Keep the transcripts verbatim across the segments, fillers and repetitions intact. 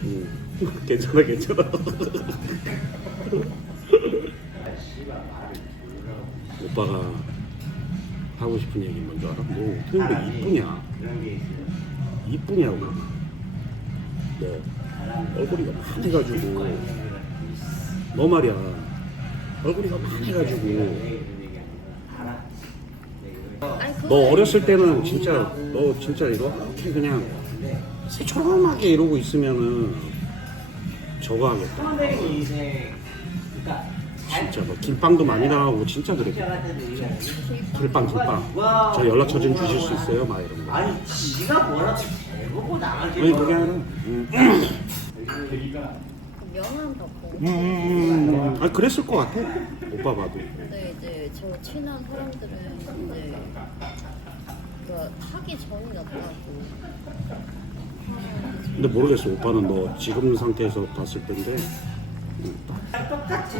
응. 괜찮아 괜찮아. 오빠가 하고 싶은 얘기 뭔지 알아? 너 어떻게 그렇게 이쁘냐? 이쁘냐고. 너 얼굴이 많아가지고 너 말이야 얼굴이가 많아가지고 너 어렸을 때는 진짜 너 진짜 이렇게 그냥 새초롬하게 이러고 있으면은 저거 하겠다. 진짜 뭐 길빵도 많이 당하고 진짜 그랬겠다. 길빵 길빵 저 연락처 좀 주실 수 있어요? 막 이런 거. 아니 지가 뭐라고 대보고 나가지. 아니 그게 아니라 음. 명함받고 음, 음, 음. 아 그랬을 것 같아. 오빠 봐도. 근데 이제 저 친한 사람들은 이제 그 하기 전이 낫다고. 근데 모르겠어. 오빠는 너 지금 상태에서 봤을 텐데 똑같지.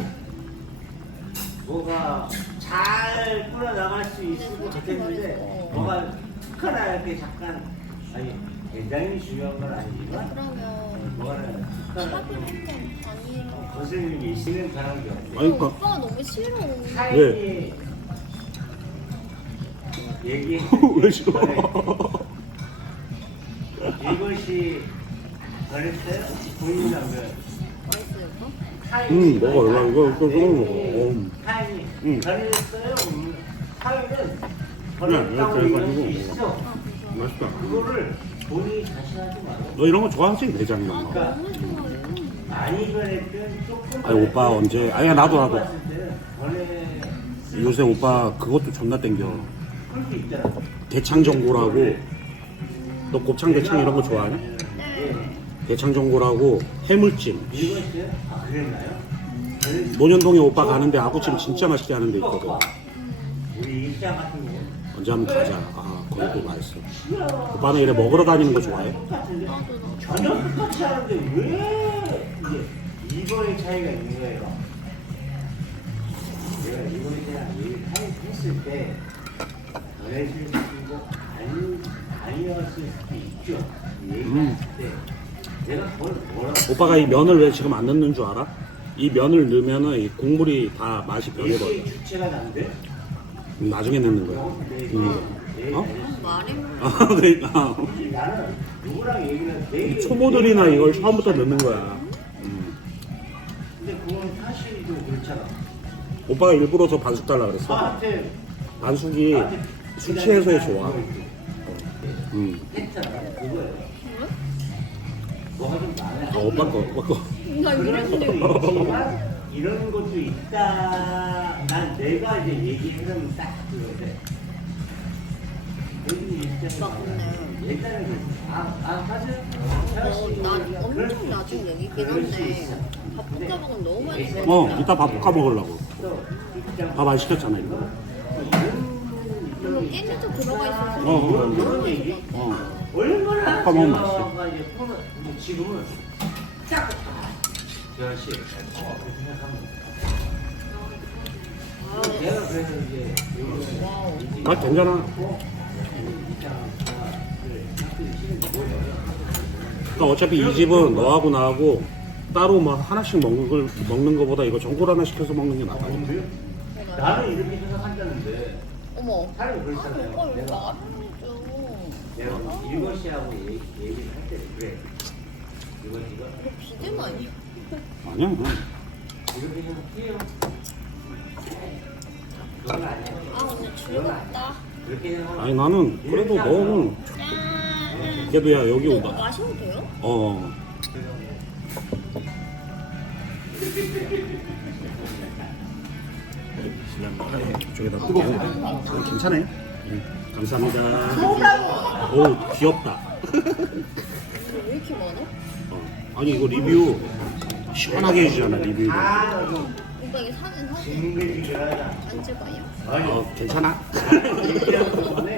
뭐가 잘 끌어 나갈 수 있으면 좋겠는데 뭐가 특하나 이렇게 잠깐 아니 굉장히 중요한 건 아니지만 그러면 뭐가는 샵을 특하나 한번 다니러. 선생님이 있는 사람이 없어. 아니, 그러니까- 오빠가 너무 싫어. 타인이 얘기 왜 싫어? 이것이 그랬어요? 본인 남편 맛있어요, 오빠? 음 먹어 이거 이거 이거 이거 먹어. 음. 타인이 음. 그랬어요? 타인은 네, 그랬다고 이렇게 얘기할 수 해가지고. 있어. 맛있다. 그거를 본인이 자신하지 말고 너 이런 거 좋아하지? 내장면 아, 거. 너무 좋아요. 많이 변했든 조금 아니 오빠 언제? 아니 나도 나도. 봤을 때는 변해 요새 오빠 그것도 존나 땡겨. 그럴 수 있잖아. 대창전골하고 너 곱창 대창 이런 거 좋아하냐? 네. 대창전골하고 해물찜. 읽었어요? 아 그랬나요? 논현동에 오빠 가는데 아구찜 진짜 맛있게 하는 데 있거든. 우리 입장 같은 거 언제 한번 가자. 아 거기도 맛있어. 오빠는 이래 먹으러 다니는 거 좋아해? 똑같은데 나도 너 전혀 똑같이 하는데 왜 이게 이번의 차이가 있는 거예요? 내가 이번에 그냥 얘기를 했을 때 너네 줄 수도 있고 아니, 아니었을 수도 있죠. 얘기할 때 내가 그걸 뭐라고 오빠가 이 면을 왜 지금 안 넣는 줄 알아? 이 면을 넣으면은 이 국물이 다 맛이 변해버려. 얘기 주체가 난데? 나중에 넣는 거야. 음. 어? 말해. 아, 그러니까 나는 누구랑 얘기를 되게 초보들이나 이걸 처음부터 넣는 거야. 음. 근데 그건 사실도 그렇잖아. 오빠가 일부러 저 반숙 달라 그랬어. 나한테 반숙이 술 취해서야 좋아. 음. 했잖아. 그거예요. 뭐가 좀 많아. 아, 오빠 거, 오빠 거. 나 이랬는데 왜 있지만 이런 것도 있다. 난 내가 이제 얘기하면 딱 그거인데. 맞네. 옛날에 아, 아 사실 어, 난 엄청 나중 얘기긴 한데 밥볶아먹은 너무 많이 먹었다. 어, 이따 밥 볶아 먹으려고. 밥 안 시켰잖아, 이거. 물론 깻잎도 들어가 있어서 어, 어, 어. 그런 얘기 어. 얼마나 볶아 먹으면 제가 이제 보면 근데 지금은 딱 재현 씨 어, 그렇게 생각하면 내가 그래서 이제 요즘에 맛 괜찮아. 그러니까 어차피 이 집은 너하고 나하고 따로 뭐 하나씩 먹는 걸 먹는 거보다 이거 전골 하나 시켜서 먹는 게 낫다. 나는 이렇게 생각한다는데 어머. 사람이 아, 그렇잖아요. 오빠 왜 내가 말하죠? 내가 일것이하고 얘기, 얘기를 할 때 그래. 이거 이거 비듬 아니야? 아니야. 이렇게 생각해요. 그건 아니야. 아 오늘 즐겁다. 그렇게 생각하면 아니 나는 그래도 너는 그래도 야 여기 근데 이거 오다. 마셔도 돼요? 어. 저기다 뜨거. 어, 괜찮아요. 응, 감사합니다. 오 귀엽다. 왜 이렇게 많아? 어. 아니 이거 리뷰 시원하게 해주잖아 리뷰를. 오빠 이게 사진 사진 재밌는 얘기를 하자. 안 찍어요? 아니, 어 괜찮아. 얘기하기 전에